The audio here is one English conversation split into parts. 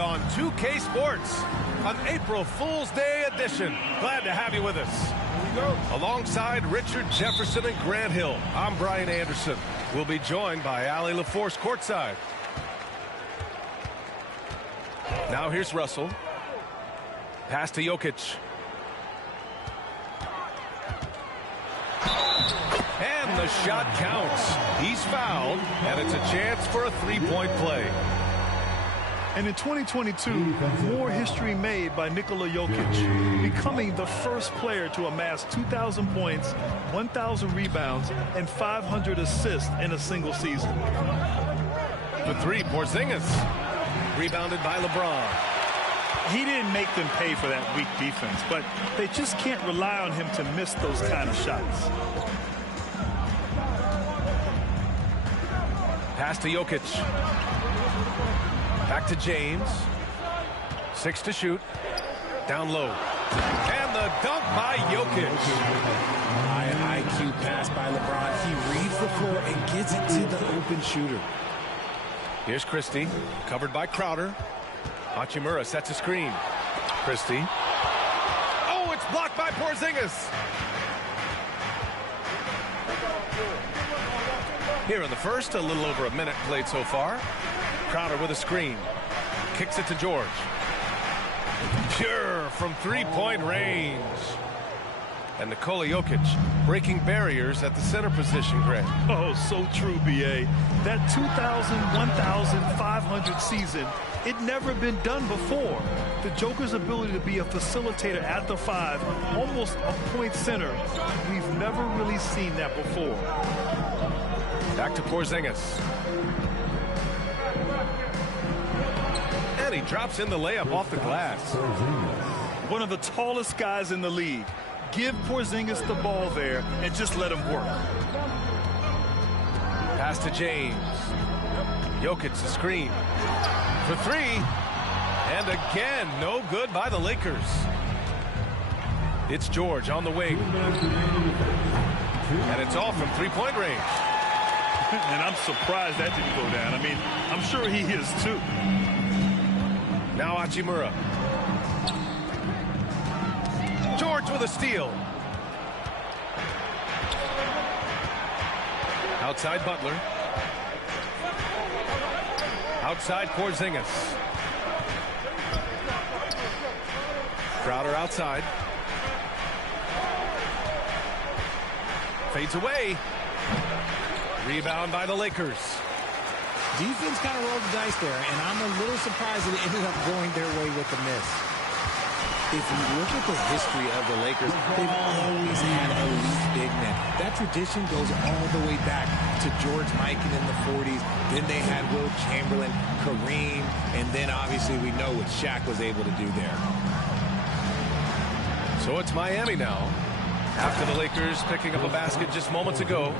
On 2K Sports, an April Fool's Day edition. Glad to have you with us. Alongside Richard Jefferson and Grant Hill, I'm Brian Anderson. We'll be joined by Allie LaForce courtside. Now here's Russell. Pass to Jokic. And the shot counts. He's fouled, and it's a chance for a three-point play. And in 2022, more history made by Nikola Jokic, becoming the first player to amass 2,000 points, 1,000 rebounds, and 500 assists in a single season. The three, Porzingis. Rebounded by LeBron. He didn't make them pay for that weak defense, but they just can't rely on him to miss those kind of shots. Pass to Jokic. Back to James. 6 to shoot. Down low. And the dunk by Jokic. High IQ pass by LeBron. He reads the floor and gets it to the open shooter. Here's Christie. Covered by Crowder. Hachimura sets a screen. Christie. Oh, it's blocked by Porzingis. Here in the first, a little over a minute played so far. Crowder with a screen. Kicks it to George. Pure from three-point range. And Nikola Jokic breaking barriers at the center position, Grant. Oh, so true, B.A. That 2,000, 1,500 season, it never been done before. The Joker's ability to be a facilitator at the 5, almost a point center, we've never really seen that before. Back to Porzingis. And he drops in the layup off the glass. One of the tallest guys in the league. Give Porzingis the ball there and just let him work. Pass to James. Jokic the screen. For three. And again, no good by the Lakers. It's George on the wing. And it's all from three-point range. And I'm surprised that didn't go down. I mean, I'm sure he is too. Now Hachimura. George with a steal. Outside Butler. Outside Porzingis. Crowder outside. Fades away. Rebound by the Lakers. Defense kind of rolled the dice there, and I'm a little surprised that it ended up going their way with the miss. If you look at the history of the Lakers, they've always had elite big men. That tradition goes all the way back to George Mikan in the 40s. Then they had Wilt Chamberlain, Kareem, and then obviously we know what Shaq was able to do there. So it's Miami now. After the Lakers picking up a basket just moments ago.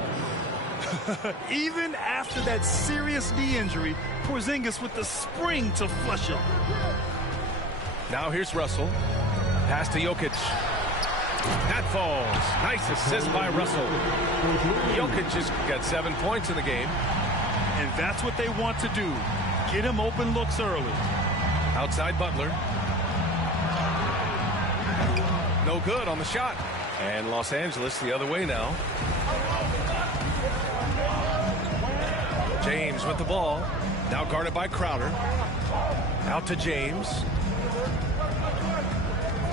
Even after that serious knee injury, Porzingis with the spring to flush it. Now here's Russell. Pass to Jokic. That falls. Nice assist by Russell. Jokic just got 7 points in the game. And that's what they want to do. Get him open looks early. Outside Butler. No good on the shot. And Los Angeles the other way now. James with the ball. Now guarded by Crowder. Out to James.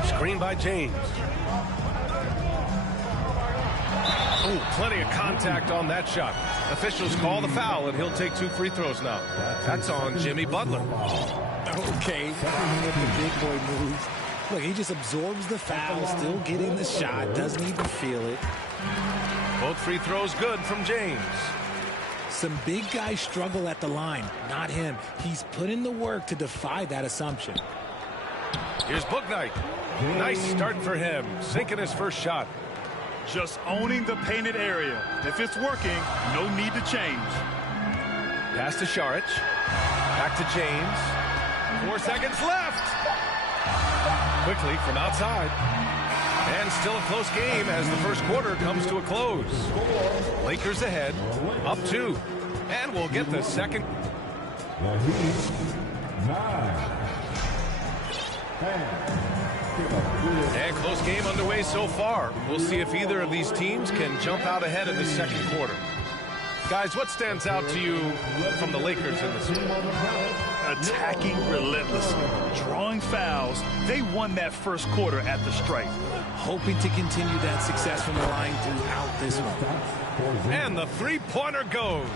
Screen by James. Oh, plenty of contact on that shot. Officials call the foul, and he'll take 2 free throws now. That's on Jimmy Butler. Okay, with the big boy moves. Look, he just absorbs the foul, still getting the shot, doesn't even feel it. Both free throws good from James. Some big guys struggle at the line, not him. He's put in the work to defy that assumption. Here's Bouknight. Nice start for him, sinking his first shot. Just owning the painted area. If it's working, no need to change. Pass to Šarić. Back to James. 4 seconds left. Quickly from outside. And still a close game as the first quarter comes to a close. Lakers ahead, up 2. And we'll get the second. And close game underway so far. We'll see if either of these teams can jump out ahead in the second quarter. Guys, what stands out to you from the Lakers in this one? Attacking relentlessly, drawing fouls. They won that first quarter at the stripe. Hoping to continue that success from the line throughout this one. And the three-pointer goes.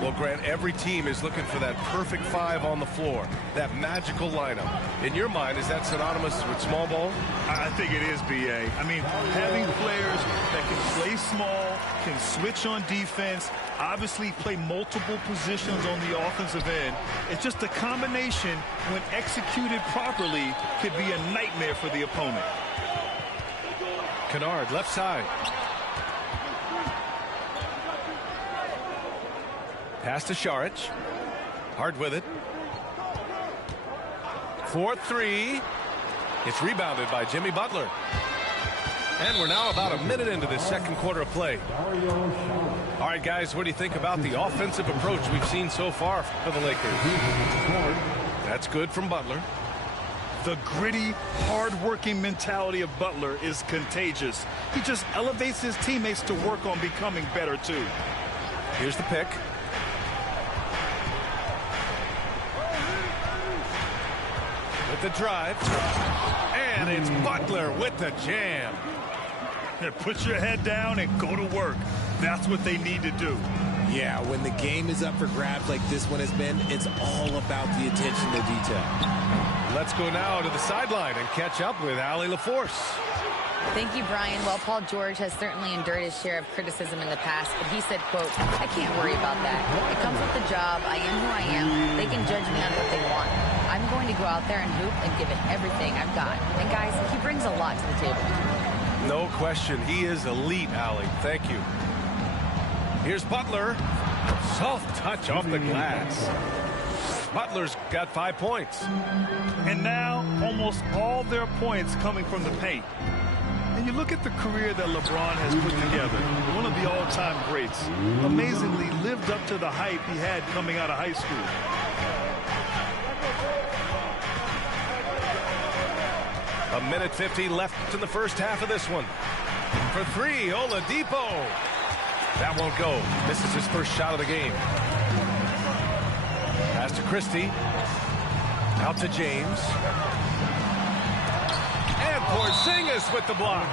Well, Grant, every team is looking for that perfect 5 on the floor, that magical lineup. In your mind, is that synonymous with small ball? I think it is, B.A. I mean, having players that can play small, can switch on defense, obviously play multiple positions on the offensive end. It's just a combination, when executed properly, could be a nightmare for the opponent. Kennard, left side. Pass to Šarić. Hard with it. 4-3. It's rebounded by Jimmy Butler. And we're now about a minute into this second quarter of play. All right, guys, what do you think about the offensive approach we've seen so far for the Lakers? That's good from Butler. The gritty, hard-working mentality of Butler is contagious. He just elevates his teammates to work on becoming better, too. Here's the pick. With the drive. And it's Butler with the jam. Put your head down and go to work. That's what they need to do. Yeah, when the game is up for grabs like this one has been, it's all about the attention to detail. Let's go now to the sideline and catch up with Allie LaForce. Thank you, Brian. Well, Paul George has certainly endured his share of criticism in the past, but he said, quote, "I can't worry about that. It comes with the job. I am who I am. They can judge me on what they want. I'm going to go out there and hoop and give it everything I've got." And, guys, he brings a lot to the table. No question. He is elite, Allie. Thank you. Here's Butler. Soft touch off the glass. Butler's got 5 points. And now, almost all their points coming from the paint. And you look at the career that LeBron has put together, one of the all-time greats. Amazingly lived up to the hype he had coming out of high school. A minute 50 left in the first half of this one. For 3, Oladipo. That won't go. This is his first shot of the game. Pass to Christie. Out to James. And Porzingis with the block.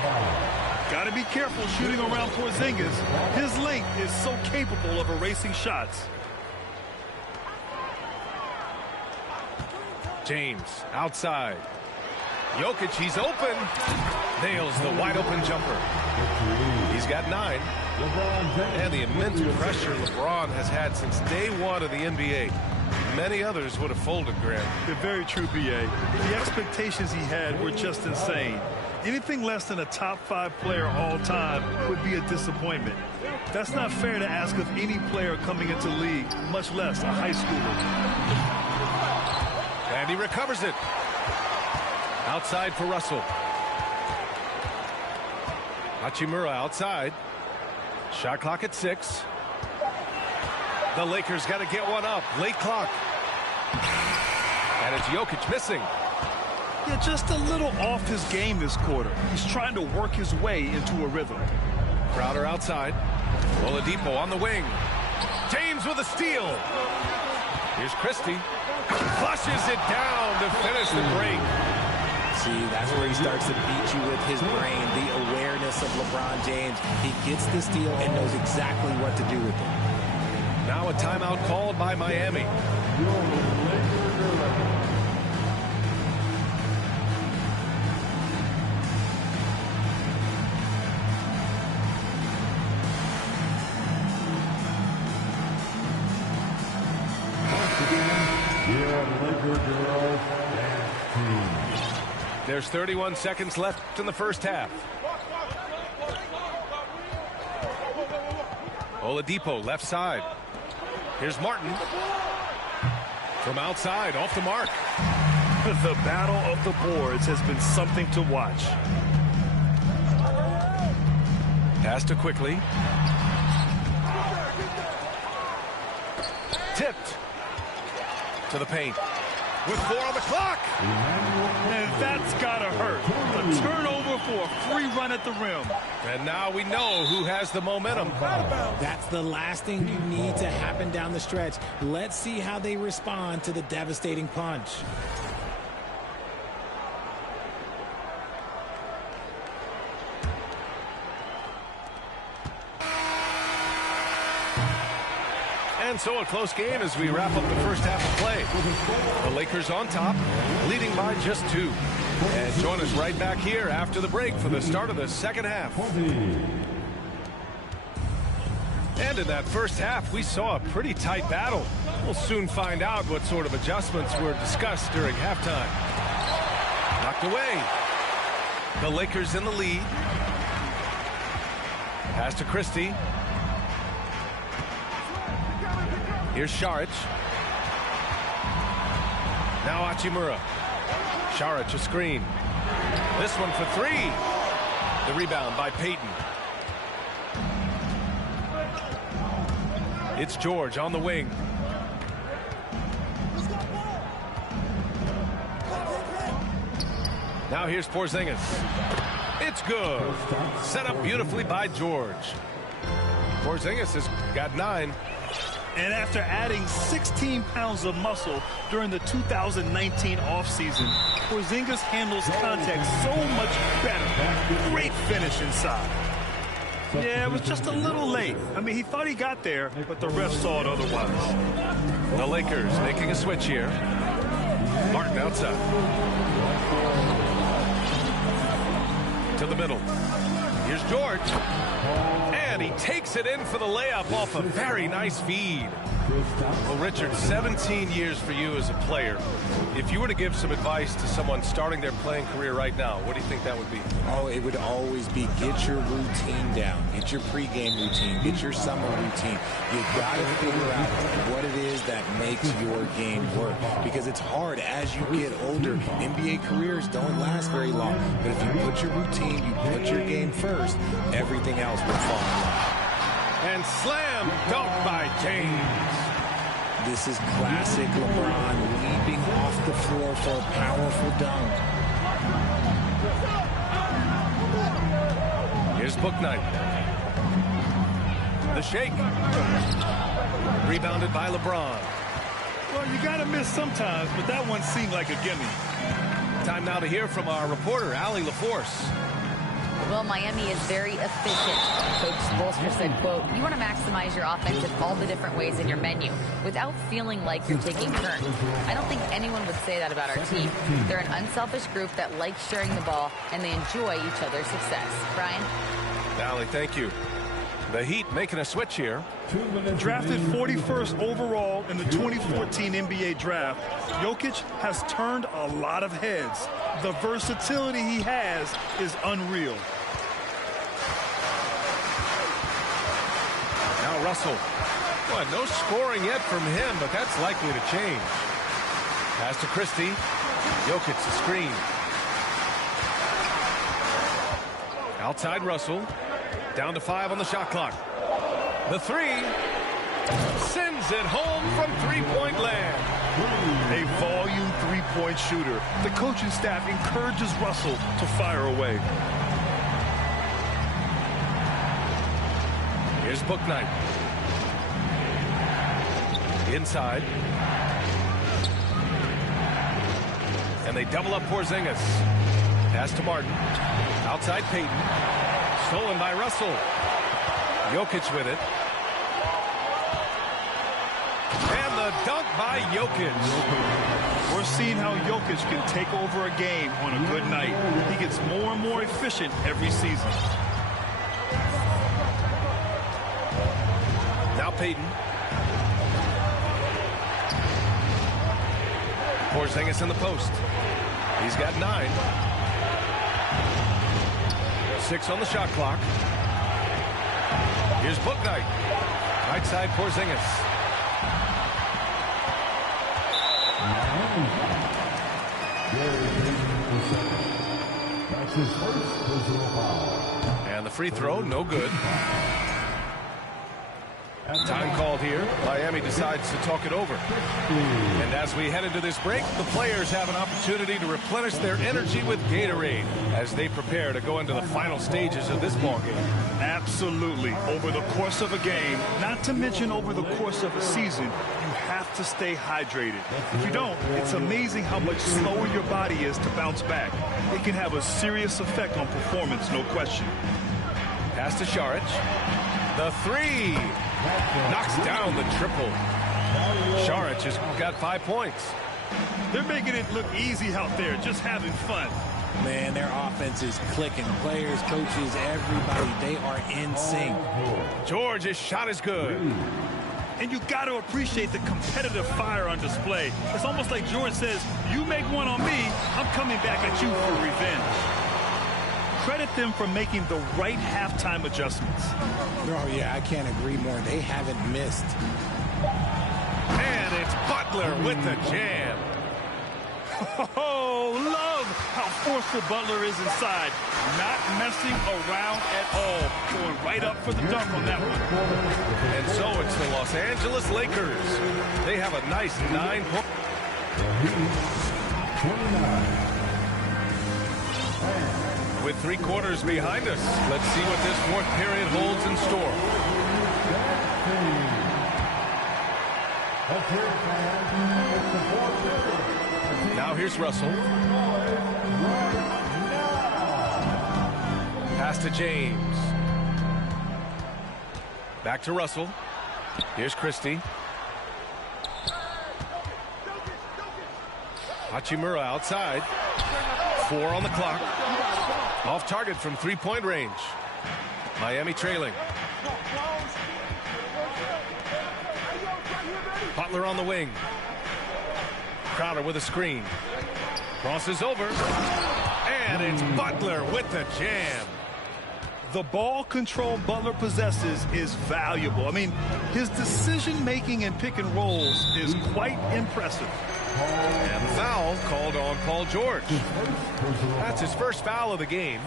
Got to be careful shooting around Porzingis. His length is so capable of erasing shots. James outside. Jokic, he's open. Nails the wide open jumper. He's got 9. And the immense pressure LeBron has had since day one of the NBA. Many others would have folded, Grant. They're very true, B.A. The expectations he had were just insane. Anything less than a top 5 player all time would be a disappointment. That's not fair to ask of any player coming into the league, much less a high schooler. And he recovers it. Outside for Russell. Hachimura outside. Shot clock at 6. The Lakers got to get one up. Late clock. And it's Jokic missing. Yeah, just a little off his game this quarter. He's trying to work his way into a rhythm. Crowder outside. Oladipo on the wing. James with a steal. Here's Christie. Flushes it down to finish the break. See, that's where he starts to beat you with his brain, the awareness of LeBron James. He gets the steal and knows exactly what to do with it. Now a timeout called by Miami. There's 31 seconds left in the first half. Oladipo left side. Here's Martin. From outside, off the mark. The battle of the boards has been something to watch. Pass to quickly. Tipped to the paint. With 4 on the clock. And that's gotta hurt. A turnover for a free run at the rim. And now we know who has the momentum. That's the last thing you need to happen down the stretch. Let's see how they respond to the devastating punch. And so a close game as we wrap up the first half of play. The Lakers on top, leading by just 2. And join us right back here after the break for the start of the second half. And in that first half, we saw a pretty tight battle. We'll soon find out what sort of adjustments were discussed during halftime. Knocked away. The Lakers in the lead. Pass to Christie. Here's Saric. Now Hachimura. Saric a screen. This one for 3. The rebound by Payton. It's George on the wing. Now here's Porzingis. It's good. Set up beautifully by George. Porzingis has got 9. And after adding 16 pounds of muscle during the 2019 offseason, Porzingis handles contact so much better. Great finish inside. Yeah, it was just a little late. I mean, he thought he got there, but the ref saw it otherwise. The Lakers making a switch here. Martin outside. To the middle. Here's George. And he takes it in for the layup off a very nice feed. Well, Richard, 17 years for you as a player. If you were to give some advice to someone starting their playing career right now, what do you think that would be? Oh, it would always be get your routine down. Get your pregame routine. Get your summer routine. You got to figure out what it is that makes your game work. Because it's hard as you get older. NBA careers don't last very long. But if you put your routine, you put your game first, everything else will fall in line. And slam dunk by James. This is classic LeBron leaping off the floor for a powerful dunk. Here's Bouknight. The shake. Rebounded by LeBron. Well, you got to miss sometimes, but that one seemed like a gimme. Time now to hear from our reporter, Allie LaForce. Well, Miami is very efficient. Coach Spoelstra said, quote, you want to maximize your offense in all the different ways in your menu without feeling like you're taking turns. I don't think anyone would say that about our team. They're an unselfish group that likes sharing the ball, and they enjoy each other's success. Brian? Allie, thank you. The Heat making a switch here. Drafted 41st overall in the 2014 NBA draft, Jokic has turned a lot of heads. The versatility he has is unreal. Now Russell. Well, no scoring yet from him, but that's likely to change. Pass to Christie. Jokic the screen. Outside Russell. Down to 5 on the shot clock. The 3 sends it home from three-point land. A volume three-point shooter. The coaching staff encourages Russell to fire away. Here's Bouknight. Inside. And they double up Porzingis. Pass to Martin. Outside Payton. Stolen by Russell. Jokic with it. And the dunk by Jokic. We're seeing how Jokic can take over a game on a good night. He gets more and more efficient every season. Now Payton. Porzingis in the post. He's got 9. 6 on the shot clock. Here's Bouknight. Right side Porzingis. And And the free throw, no good. Time called here. Miami decides to talk it over. And as we head into this break, the players have an opportunity to replenish their energy with Gatorade as they prepare to go into the final stages of this ballgame. Absolutely. Over the course of a game, not to mention over the course of a season, you have to stay hydrated. If you don't, it's amazing how much slower your body is to bounce back. It can have a serious effect on performance, no question. Pass to Saric. The three. Knocks down the triple. Saric has got 5 points. They're making it look easy out there, just having fun. Man, their offense is clicking. Players, coaches, everybody, they are in sync. George's shot is good. And you got to appreciate the competitive fire on display. It's almost like George says, you make one on me, I'm coming back at you for revenge. Credit them for making the right halftime adjustments. Oh, yeah, I can't agree more. They haven't missed. And it's Butler with the jam. Oh, love how forceful Butler is inside. Not messing around at all. Going right up for the dunk on that one. And so it's the Los Angeles Lakers. They have a nice 9-point. With 3 quarters behind us, let's see what this 4th period holds in store. Now here's Russell. Pass to James. Back to Russell. Here's Christie. Hachimura outside. 4 on the clock. Off target from 3-point range. Miami trailing. Butler on the wing. Crowder with a screen. Crosses over. And it's Butler with the jam. The ball control Butler possesses is valuable. I mean, his decision-making in pick and rolls is quite impressive. And foul called on Paul George. That's his first foul of the game.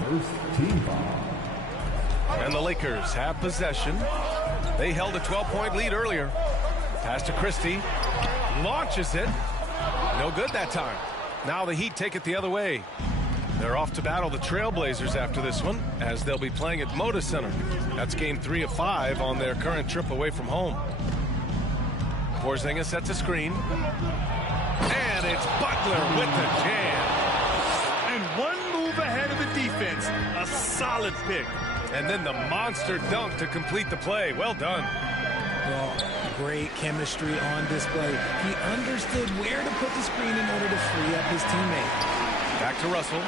And the Lakers have possession. They held a 12-point lead earlier. Pass to Christie. Launches it. No good that time. Now the Heat take it the other way. They're off to battle the Trailblazers after this one, as they'll be playing at Moda Center. That's game 3 of 5 on their current trip away from home. Porzingis sets a screen. And it's Butler with the jam. And one move ahead of the defense. A solid pick. And then the monster dunk to complete the play. Well done. Well, great chemistry on display. He understood where to put the screen in order to free up his teammate. Back to Russell.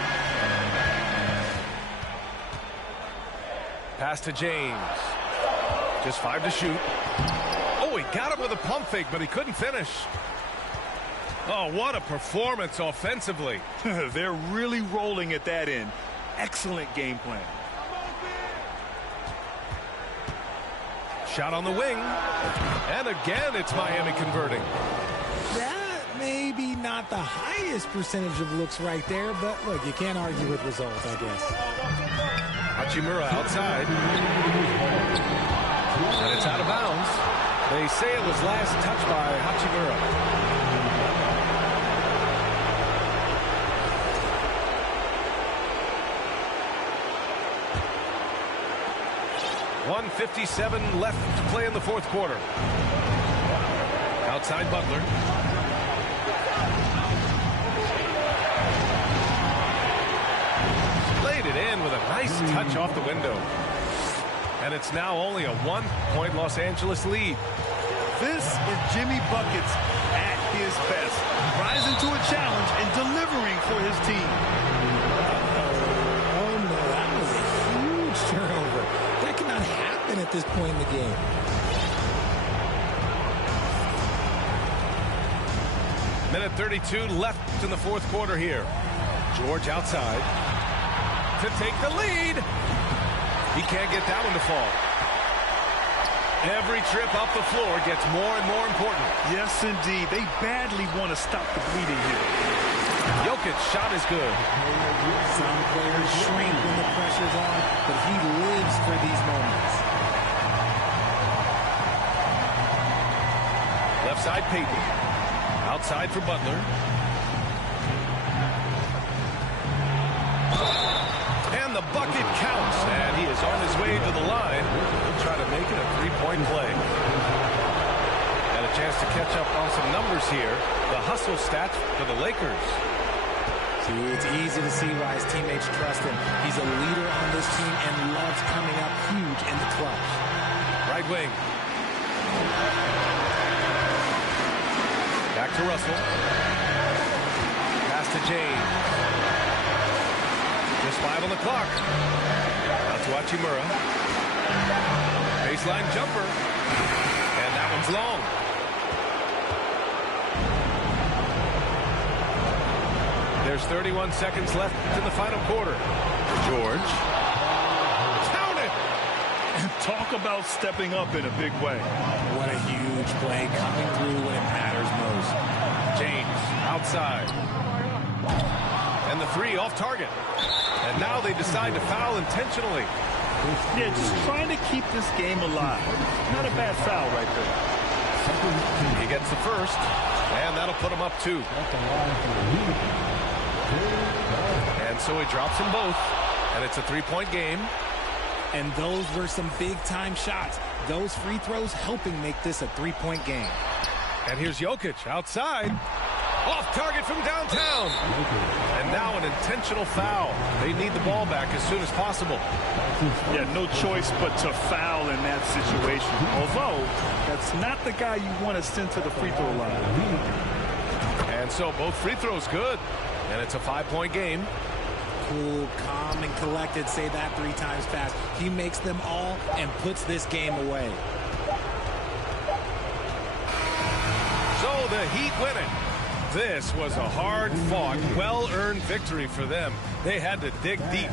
Pass to James. Just 5 to shoot. Oh, he got him with a pump fake, but he couldn't finish. Oh, what a performance offensively. They're really rolling at that end. Excellent game plan. Shot on the wing. And again, it's Miami converting. That may be not the highest percentage of looks right there, but look, you can't argue with results, I guess. Hachimura outside. And it's out of bounds. They say it was last touched by Hachimura. 1:57 left to play in the 4th quarter. Outside Butler. Laid it in with a nice touch off the window. And it's now only a 1-point Los Angeles lead. This is Jimmy Buckets at his best. Rising to a challenge and delivering for his team. Oh, no, that was a huge turnover. That cannot happen at this point in the game. Minute 32 left in the 4th quarter here. George outside to take the lead. He can't get that one to fall. Every trip up the floor gets more and more important. Yes, indeed. They badly want to stop the bleeding here. Jokic's shot is good. Some players shrink when the pressure's on, but he lives for these moments. Left side, Payton. Outside for Butler. And the bucket counts, and he is on his way to the line. He'll try to make it a three-point play. And a chance to catch up on some numbers here. The hustle stats for the Lakers. See, it's easy to see why his teammates trust him. He's a leader on this team and loves coming up huge in the clutch. Right wing. Back to Russell. Pass to James. Just 5 on the clock. Out to Hachimura. Baseline jumper. And that one's long. There's 31 seconds left in the final quarter. George. Count it! And talk about stepping up in a big way. What a huge play coming through when it matters most. James outside. And the three off target. And now they decide to foul intentionally. Yeah, just trying to keep this game alive. Not a bad foul right there. He gets the first, and that'll put him up 2. And so he drops them both, and it's a three-point game. And those were some big-time shots. Those free throws helping make this a three-point game. And here's Jokic outside. Off target from downtown. And now an intentional foul. They need the ball back as soon as possible. Yeah, no choice but to foul in that situation. Although, that's not the guy you want to send to the free throw line. And so both free throws good. And it's a 5-point game. Cool, calm, and collected. Say that 3 times fast. He makes them all and puts this game away. So the Heat win it. This was a hard-fought, well-earned victory for them. They had to dig deep.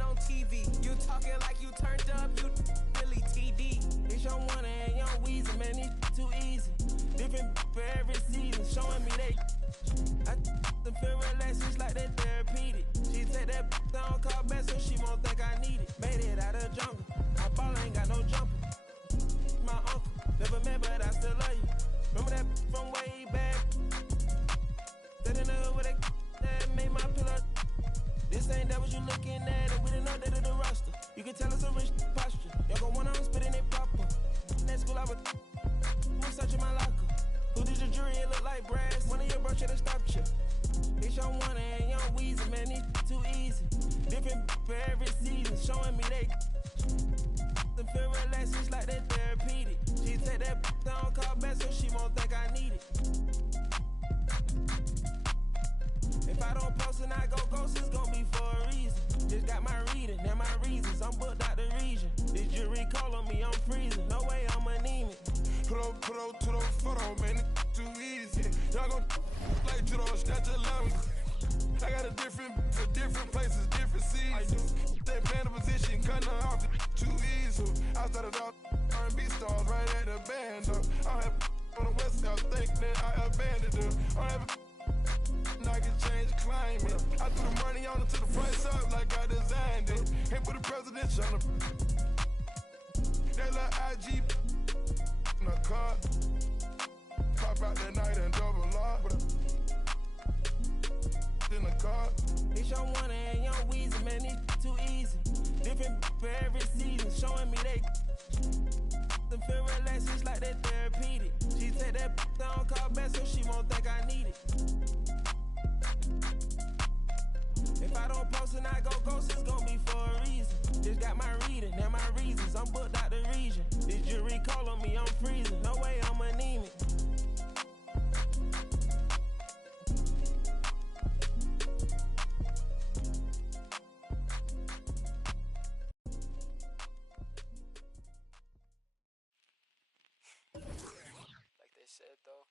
On TV, you talking like you turned up, you really TD. It's your one and your Weezy, man, it's too easy. Different for every season, showing me they. I feel relaxed, it's like that therapeutic. She take that down, call back, so she won't think I need it. Made it out of jungle, my ball ain't got no jumper. My uncle, never met, but I still love you. Remember that from way back? That in the hood with that made my pillow. This ain't that what you looking at, and we didn't update the roster. You can tell it's a rich posture. Y'all gon' want on spitting it proper. In that school I was searching my locker. Who did your jury? It look like brass. One of your bro should've stopped you. It's your one and young Weezy, man, it's too easy. Different for every season, showing me they. Feel relaxed, it's like that therapeutic. She take that down, call back, so she won't think I need it. If I don't post and I go ghost, it's gonna be for a reason. Just got my reading and my reasons. I'm booked out the region. This jury call on me, I'm freezing. No way I'm anemic. Put up to the photo, man, it's too easy. Y'all gon' like to those snatch a line. I got a different places, different seasons. They playing the position, cutting her off too easy. I started off R&B stars right at the band. I have on the West Coast, think that I abandoned them. I have I can change climate. I threw the money on it to the price up like I designed it. Ain't put the presidential on the. They let IG in the car. Pop out that night and double lock. In the car. It's your one and young Weezy, man, it's too easy. Different for every season, showing me they. Feel relaxed, it's like that therapeutic. She take that down, call back, so she won't think I need it. If I don't post and I go ghost, it's gonna be for a reason. Just got my reading and my reasons. I'm booked out the region. This jury call on me, I'm freezing. No way I'm anemic. Like they said though,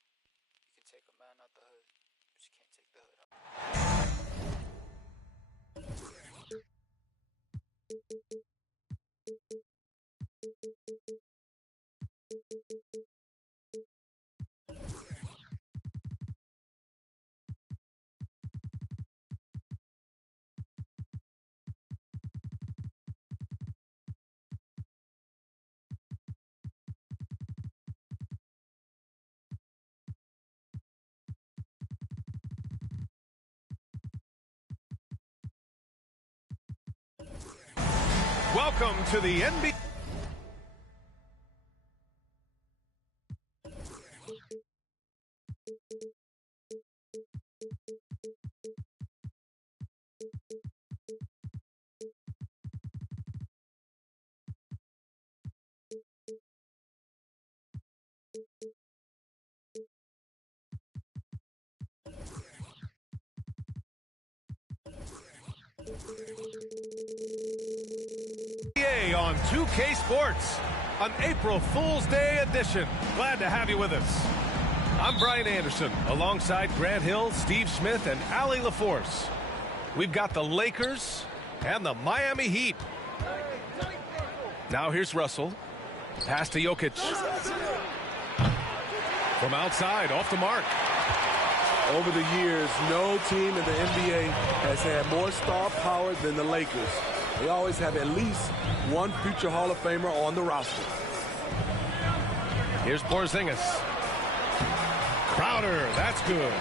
you can take a man out the hood, but you can't take the hood out. Welcome to the NBA. On 2K Sports, an April Fool's Day edition. Glad to have you with us. I'm Brian Anderson, alongside Grant Hill, Steve Smith, and Allie LaForce. We've got the Lakers and the Miami Heat. Now here's Russell. Pass to Jokic. From outside, off the mark. Over the years, no team in the NBA has had more star power than the Lakers. They always have at least one future Hall of Famer on the roster. Here's Porzingis. Crowder, that's good.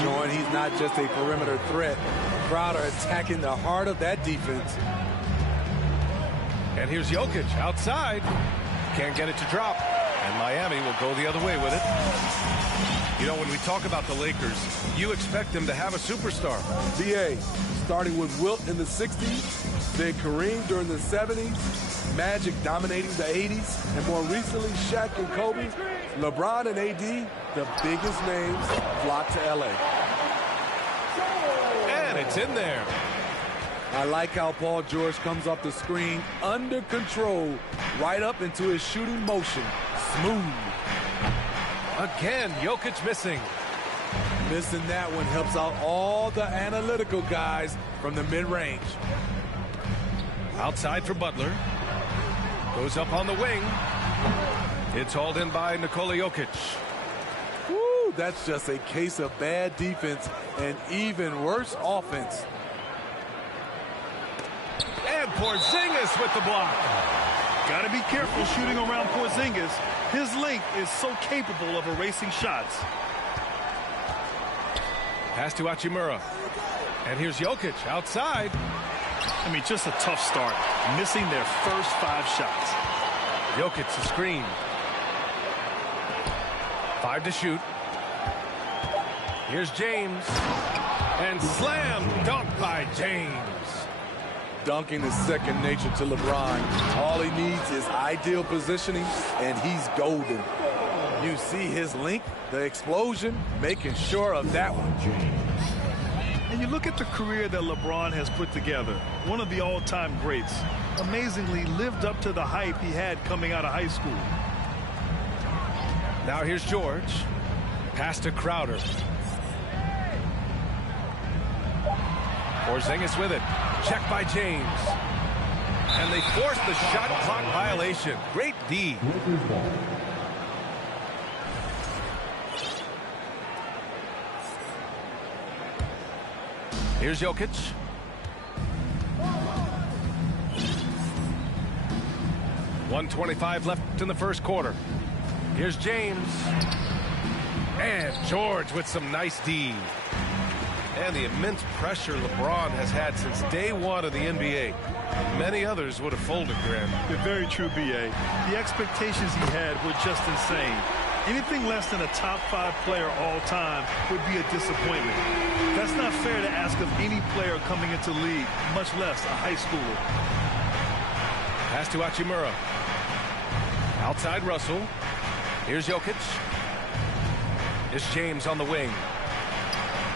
Showing he's not just a perimeter threat. Crowder attacking the heart of that defense. And here's Jokic outside. Can't get it to drop. And Miami will go the other way with it. You know, when we talk about the Lakers, you expect them to have a superstar. BA, starting with Wilt in the 60s, then Kareem during the 70s, Magic dominating the 80s, and more recently Shaq and Kobe, LeBron and AD, the biggest names flock to LA. And it's in there. I like how Paul George comes off the screen under control, right up into his shooting motion. Smooth. Again, Jokic missing. Missing that one helps out all the analytical guys from the mid-range. Outside for Butler. Goes up on the wing. It's hauled in by Nikola Jokic. Woo, that's just a case of bad defense and even worse offense. And Porzingis with the block. Got to be careful shooting around Porzingis. His length is so capable of erasing shots. Pass to Hachimura. And here's Jokic outside. I mean, just a tough start. Missing their first 5 shots. Jokic the screen. 5 to shoot. Here's James. And slam dunk by James. Dunking is second nature to LeBron. All he needs is ideal positioning, and he's golden. You see his length, the explosion, making sure of that one. And you look at the career that LeBron has put together. One of the all-time greats. Amazingly lived up to the hype he had coming out of high school. Now here's George. Pass to Crowder. Porzingis with it. Check by James. And they force the shot clock violation. Great D. Here's Jokic. .125 left in the first quarter. Here's James. And George with some nice D. And the immense pressure LeBron has had since day one of the NBA. Many others would have folded, Grant. You're very true, B.A. The expectations he had were just insane. Anything less than a top 5 player all time would be a disappointment. That's not fair to ask of any player coming into the league, much less a high schooler. Pass to Hachimura. Outside Russell. Here's Jokic. It's James on the wing.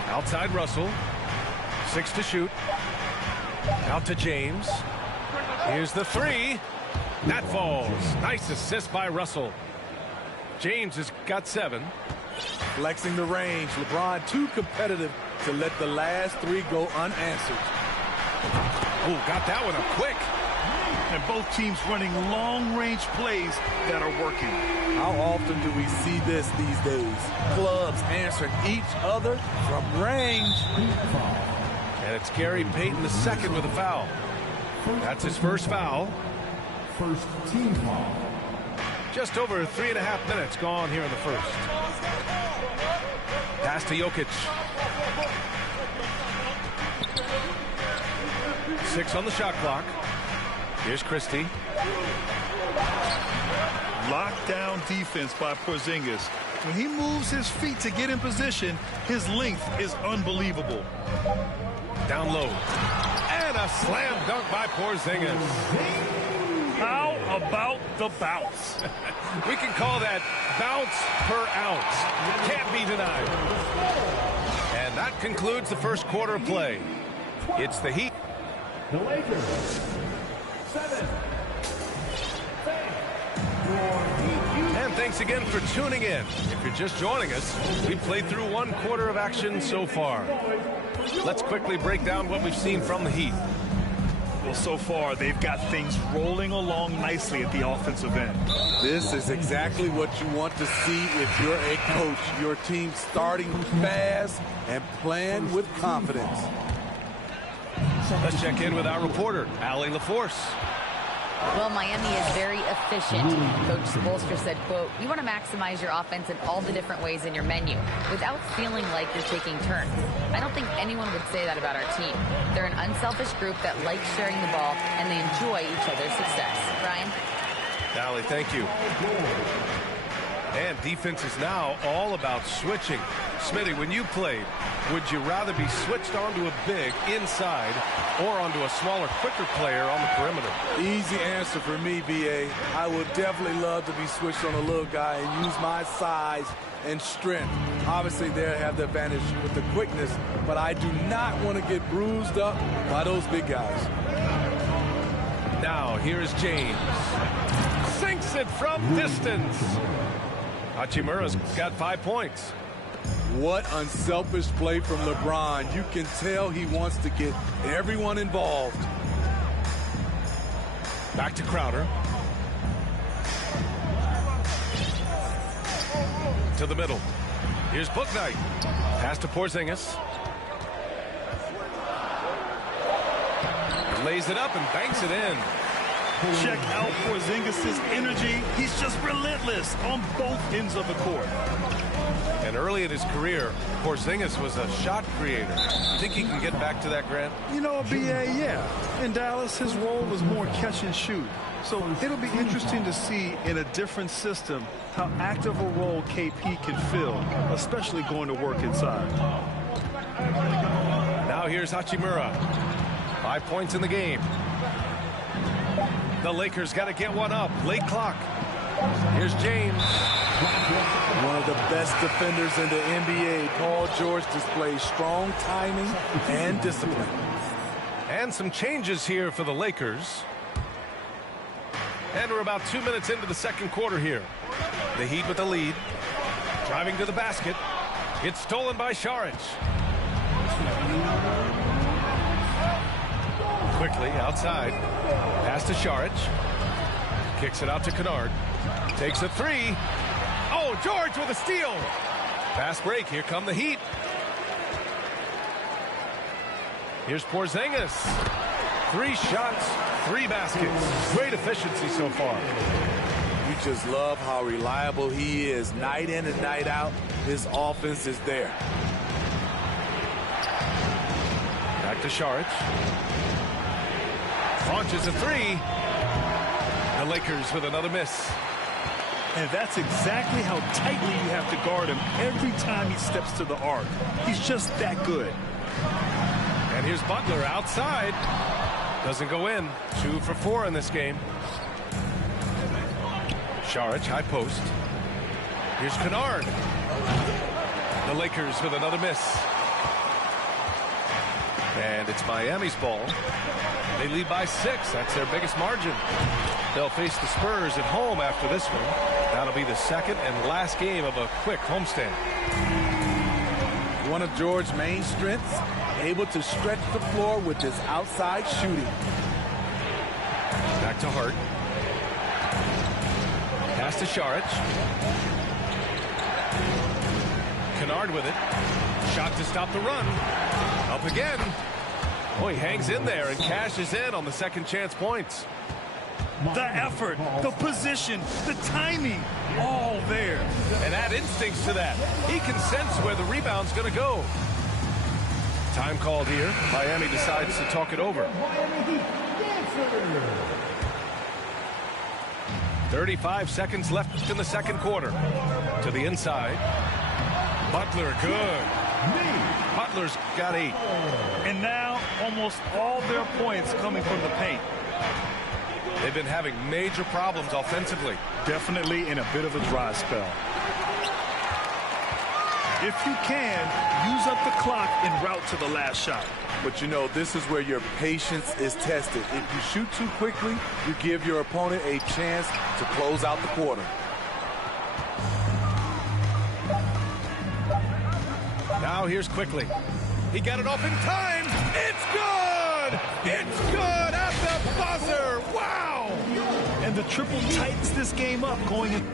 Outside Russell. 6 to shoot. Out to James. Here's the 3. That falls. Nice assist by Russell. James has got 7. Flexing the range. LeBron too competitive to let the last 3 go unanswered. Oh, got that one up quick. And both teams running long-range plays that are working. How often do we see this these days? Clubs answering each other from range. And it's Gary Payton II with a foul. That's his first foul. First team foul. Just over 3.5 minutes gone here in the first. Pass to Jokic. 6 on the shot clock. Here's Christie. Lockdown defense by Porzingis. When he moves his feet to get in position, his length is unbelievable. Down low. And a slam dunk by Porzingis. How about the bounce? We can call that bounce per ounce. Can't be denied. And that concludes the first quarter of play. It's the Heat. The Lakers. 7. And thanks again for tuning in. If you're just joining us, we've played through one quarter of action so far. Let's quickly break down what we've seen from the Heat. Well, so far, they've got things rolling along nicely at the offensive end. This is exactly what you want to see if you're a coach. Your team starting fast and playing with confidence. Let's check in with our reporter, Allie LaForce. Well, Miami is very efficient. Coach Spoelstra said, quote, "You want to maximize your offense in all the different ways in your menu without feeling like you're taking turns." I don't think anyone would say that about our team. They're an unselfish group that likes sharing the ball, and they enjoy each other's success. Brian? Allie, thank you. And defense is now all about switching. Smitty, when you played, would you rather be switched onto a big inside or onto a smaller, quicker player on the perimeter? Easy answer for me, B.A. I would definitely love to be switched on a little guy and use my size and strength. Obviously, they'll have the advantage with the quickness, but I do not want to get bruised up by those big guys. Now, here's James. Sinks it from distance. Hachimura's got 5 points. What unselfish play from LeBron. You can tell he wants to get everyone involved. Back to Crowder. To the middle. Here's Bouknight. Pass to Porzingis. Lays it up and banks it in. Check out Porzingis' energy. He's just relentless on both ends of the court. And early in his career, Porzingis was a shot creator. Think he can get back to that, Grant? You know, B.A., yeah. In Dallas, his role was more catch and shoot. So it'll be interesting to see in a different system how active a role KP can fill, especially going to work inside. Now here's Hachimura. 5 points in the game. The Lakers got to get one up. Late clock. Here's James. One of the best defenders in the NBA, Paul George, displays strong timing and discipline. And some changes here for the Lakers. And we're about 2 minutes into the second quarter here. The Heat with the lead. Driving to the basket. It's stolen by Saric. Quickly outside. Pass to Saric. Kicks it out to Kennard. Takes a three. Oh, George with a steal. Fast break. Here come the Heat. Here's Porzingis. 3 shots, 3 baskets. Great efficiency so far. You just love how reliable he is. Night in and night out, his offense is there. Back to Saric. Launches a 3. The Lakers with another miss. And that's exactly how tightly you have to guard him every time he steps to the arc. He's just that good. And here's Butler outside. Doesn't go in. 2 for 4 in this game. Saric, high post. Here's Kennard. The Lakers with another miss. And it's Miami's ball. They lead by 6. That's their biggest margin. They'll face the Spurs at home after this one. That'll be the second and last game of a quick homestand. One of George's main strengths, able to stretch the floor with his outside shooting. Back to Hart. Pass to Saric. Kennard with it. Shot to stop the run. Up again. Oh, he hangs in there and cashes in on the second chance points. The effort, the position, the timing, all there. And add instincts to that. He can sense where the rebound's going to go. Time called here. Miami decides to talk it over. 35 seconds left in the second quarter. To the inside. Butler, good. Butler's got 8. And now almost all their points coming from the paint. They've been having major problems offensively. Definitely in a bit of a dry spell. If you can, use up the clock en route to the last shot. But you know, this is where your patience is tested. If you shoot too quickly, you give your opponent a chance to close out the quarter. Now here's Quickly. He got it off in time. It's good! It's good at the buzzer! Wow! And the triple tightens this game up going in.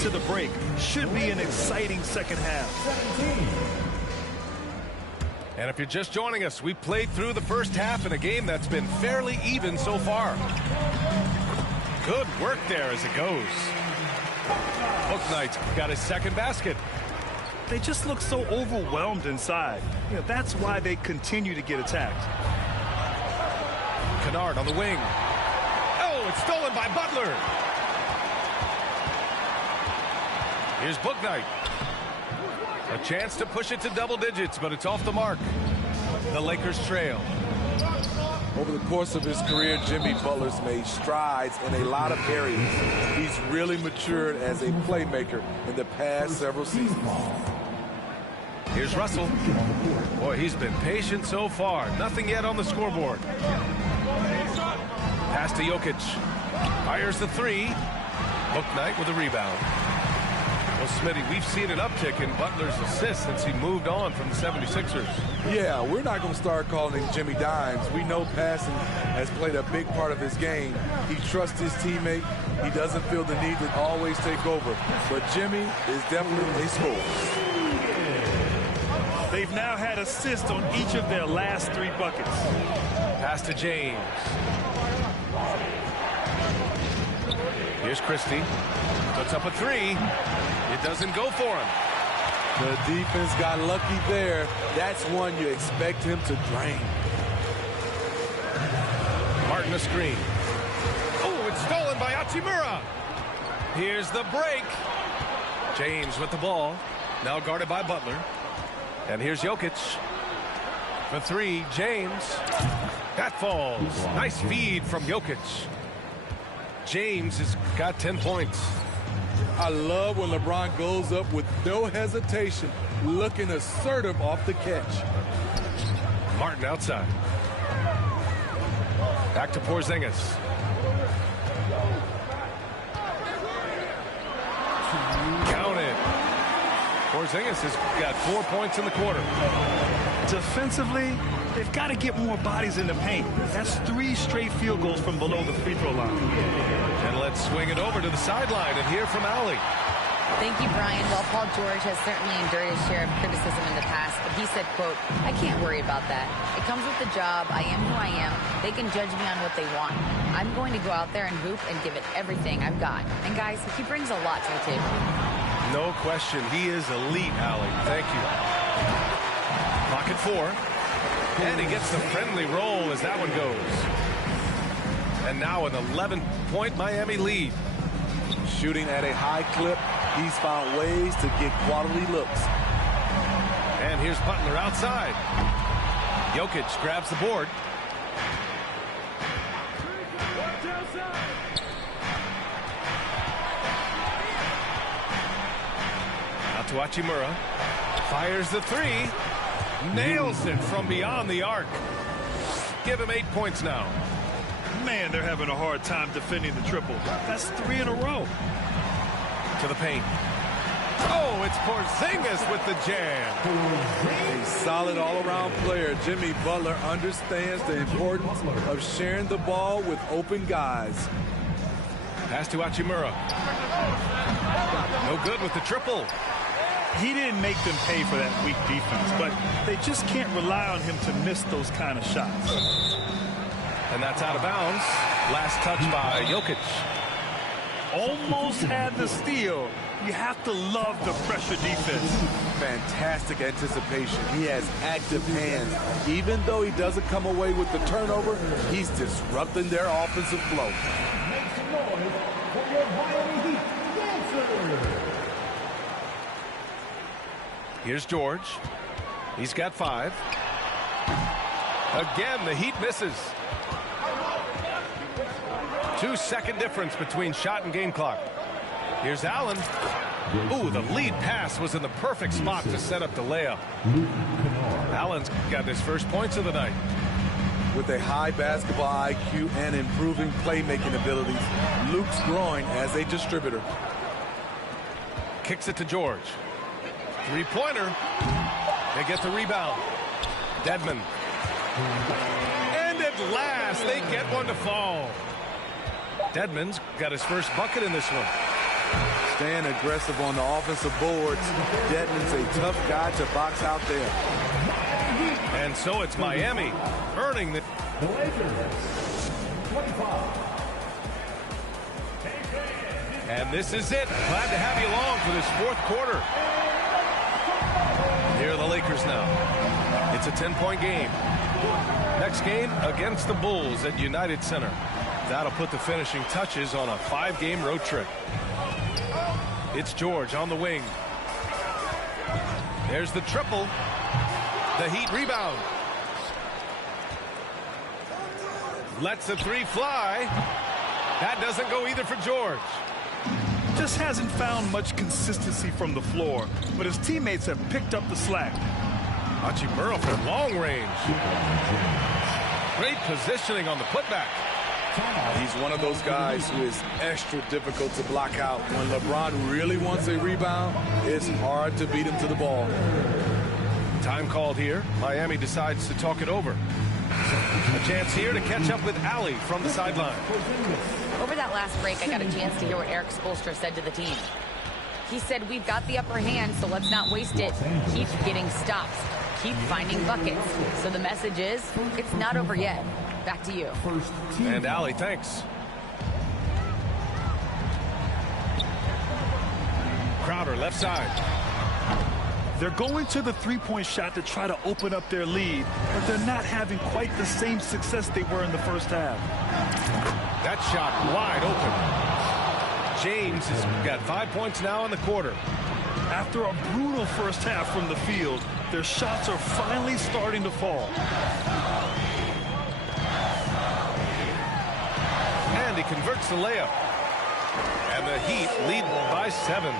To the break. Should be an exciting second half. And if you're just joining us, we played through the first half in a game that's been fairly even so far. Good work there as it goes. Bouknight got his second basket. They just look so overwhelmed inside. You know, that's why they continue to get attacked. Kennard on the wing. Oh, it's stolen by Butler. Here's Bouknight. A chance to push it to double digits, but it's off the mark. The Lakers trail. Over the course of his career, Jimmy Butler's made strides in a lot of areas. He's really matured as a playmaker in the past several seasons. Here's Russell. Boy, he's been patient so far. Nothing yet on the scoreboard. Pass to Jokic. Fires the 3. Bouknight with a rebound. Well, Smitty, we've seen an uptick in Butler's assists since he moved on from the 76ers. Yeah, we're not going to start calling him Jimmy Dimes. We know passing has played a big part of his game. He trusts his teammate. He doesn't feel the need to always take over. But Jimmy is definitely a scorer. They've now had assists on each of their last 3 buckets. Pass to James. Here's Christie. Puts up a 3. It doesn't go for him. The defense got lucky there. That's one you expect him to drain. Martin a screen. Oh, it's stolen by Hachimura. Here's the break. James with the ball. Now guarded by Butler. And here's Jokic. For 3, James. That falls. Nice feed from Jokic. James has got 10 points. I love when LeBron goes up with no hesitation, looking assertive off the catch. Martin outside. Back to Porzingis. Count it. Porzingis has got 4 points in the quarter. Defensively, they've got to get more bodies in the paint. That's 3 straight field goals from below the free throw line. And let's swing it over to the sideline and hear from Allie. Thank you, Brian. Well, Paul George has certainly endured his share of criticism in the past, but he said, quote, I can't worry about that. It comes with the job. I am who I am. They can judge me on what they want. I'm going to go out there and hoop and give it everything I've got. And guys, he brings a lot to the table. No question. He is elite, Allie. Thank you. Pocket 4. And he gets the friendly roll as that one goes. And now an 11-point Miami lead. Shooting at a high clip, he's found ways to get quality looks. And here's Butler outside. Jokic grabs the board. Out to Hachimura. Fires the 3. Nails it from beyond the arc. Give him 8 points now. Man, they're having a hard time defending the triple. That's 3 in a row. To the paint. Oh, it's Porzingis with the jam. A solid all-around player. Jimmy Butler understands the importance of sharing the ball with open guys. Pass to Hachimura. No good with the triple. He didn't make them pay for that weak defense, but they just can't rely on him to miss those kind of shots. And that's out of bounds. Last touch by Jokic. Almost had the steal. You have to love the pressure defense. Fantastic anticipation. He has active hands. Even though he doesn't come away with the turnover, he's disrupting their offensive flow. Make some noise for your Miami Heat dancer. Here's George. He's got 5. Again, the Heat misses. 2-second difference between shot and game clock. Here's Allen. Ooh, the lead pass was in the perfect spot to set up the layup. Allen's got his first points of the night. With a high basketball IQ and improving playmaking abilities, Luke's growing as a distributor. Kicks it to George. Three-pointer. They get the rebound. Dedmon. And at last, they get one to fall. Dedmon's got his first bucket in this one. Staying aggressive on the offensive boards. Dedmon's a tough guy to box out there. And so it's Miami earning the... The Lakers, 25. And this is it. Glad to have you along for this fourth quarter. Here are the Lakers now. It's a 10-point game. Next game against the Bulls at United Center. That'll put the finishing touches on a 5-game road trip. It's George on the wing. There's the triple. The Heat rebound. Lets the 3 fly. That doesn't go either for George. Just hasn't found much consistency from the floor, but his teammates have picked up the slack. Hachimura from long range. Great positioning on the putback. He's one of those guys who is extra difficult to block out. When LeBron really wants a rebound, it's hard to beat him to the ball. Time called here. Miami decides to talk it over. A chance here to catch up with Allie from the sideline. Over that last break, I got a chance to hear what Eric Spoelstra said to the team. He said, we've got the upper hand, so let's not waste it. Keep getting stops. Keep finding buckets. So the message is, it's not over yet. Back to you. And Allie, thanks. Crowder, left side. They're going to the three-point shot to try to open up their lead, but they're not having quite the same success they were in the first half. That shot wide open. James has got 5 points now in the quarter. After a brutal first half from the field, their shots are finally starting to fall. And he converts the layup. And the Heat lead by 7.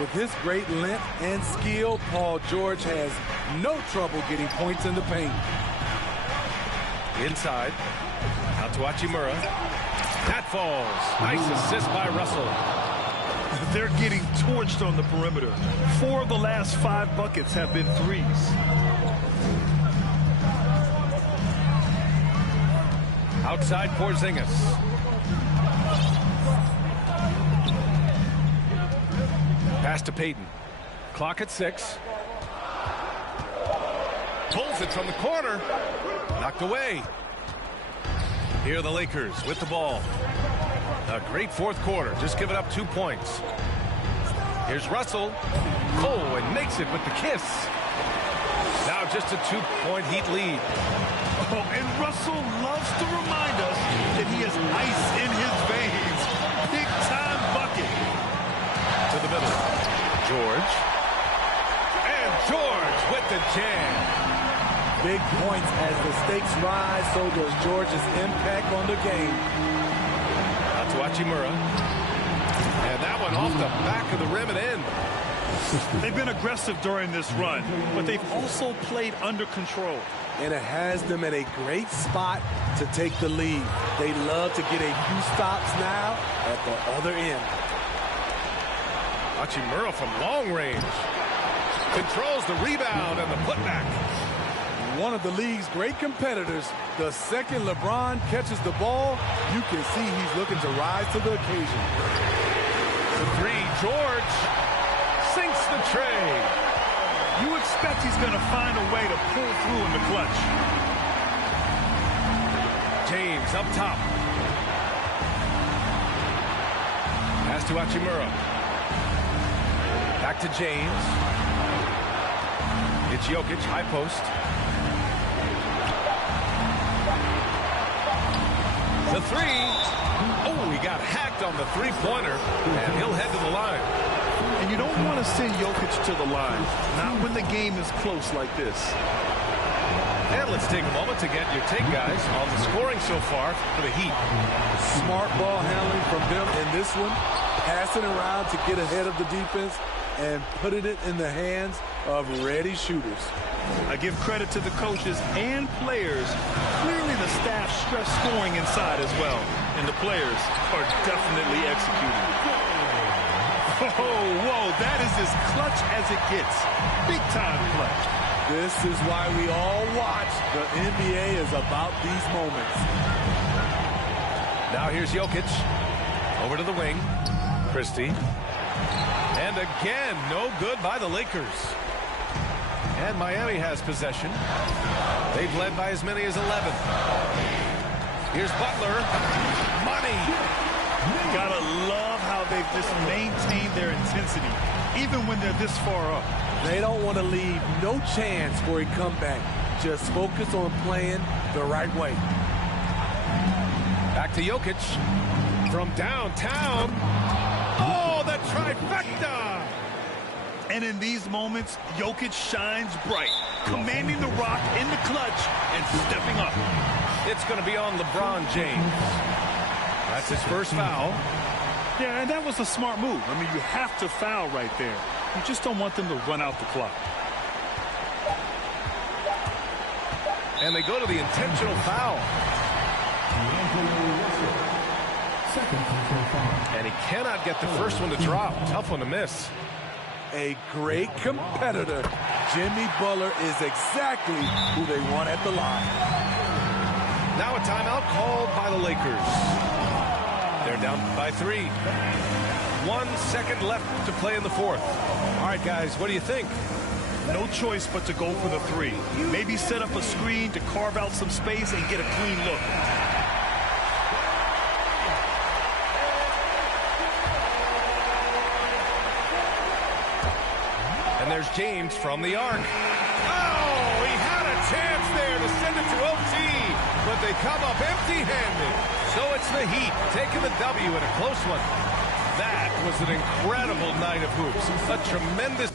With his great length and skill, Paul George has no trouble getting points in the paint. Inside. Out to Hachimura. That falls. Nice assist by Russell. They're getting torched on the perimeter. 4 of the last 5 buckets have been threes. Outside Porzingis. Pass to Payton. Clock at 6. Pulls it from the corner. Knocked away. Here are the Lakers with the ball. A great fourth quarter. Just giving up 2 points. Here's Russell. Oh, and makes it with the kiss. Now just a 2-point Heat lead. Oh, and Russell loves to remind us that he has ice in his veins. Big-time bucket. To the middle. George. And George with the jam. Big points as the stakes rise, so does George's impact on the game. Out to Hachimura. And that one off the back of the rim and in. They've been aggressive during this run, but they've also played under control. And it has them at a great spot to take the lead. They love to get a few stops now at the other end. Hachimura from long range. Controls the rebound and the putback. One of the league's great competitors. The second LeBron catches the ball, you can see he's looking to rise to the occasion. The 3, George sinks the tray. You expect he's going to find a way to pull through in the clutch. James up top. Pass to Hachimura. Back to James. It's Jokic, high post. The three. Oh, he got hacked on the three-pointer, and he'll head to the line. And you don't want to send Jokic to the line, not when the game is close like this. And let's take a moment to get your take, guys, on the scoring so far for the Heat. Smart ball handling from them in this one, passing around to get ahead of the defense and putting it in the hands of ready shooters. I give credit to the coaches and players. Clearly the staff stress scoring inside as well, and the players are definitely executing. Whoa, that is as clutch as it gets. Big time clutch. This is why we all watch. The NBA is about these moments. Now here's Jokic. Over to the wing. Christie. And again, no good by the Lakers. And Miami has possession. They've led by as many as 11. Here's Butler. Money. Gotta love how they've just maintained their intensity, even when they're this far up. They don't want to leave no chance for a comeback. Just focus on playing the right way. Back to Jokic. From downtown. Oh, the trifecta! And in these moments, Jokic shines bright, commanding the rock in the clutch and stepping up. It's going to be on LeBron James. That's his first foul. Yeah, and that was a smart move. I mean, you have to foul right there. You just don't want them to run out the clock. And they go to the intentional foul. And he cannot get the first one to drop. Tough one to miss. A great competitor. Jimmy Butler is exactly who they want at the line. Now a timeout called by the Lakers. They're down by 3. 1 second left to play in the fourth. All right, guys, what do you think? No choice but to go for the 3. Maybe set up a screen to carve out some space and get a clean look. And there's James from the arc. Oh, he had a chance there to send it to OT, but they come up empty-handed. So it's the Heat taking the W in a close one. That was an incredible night of hoops. A tremendous...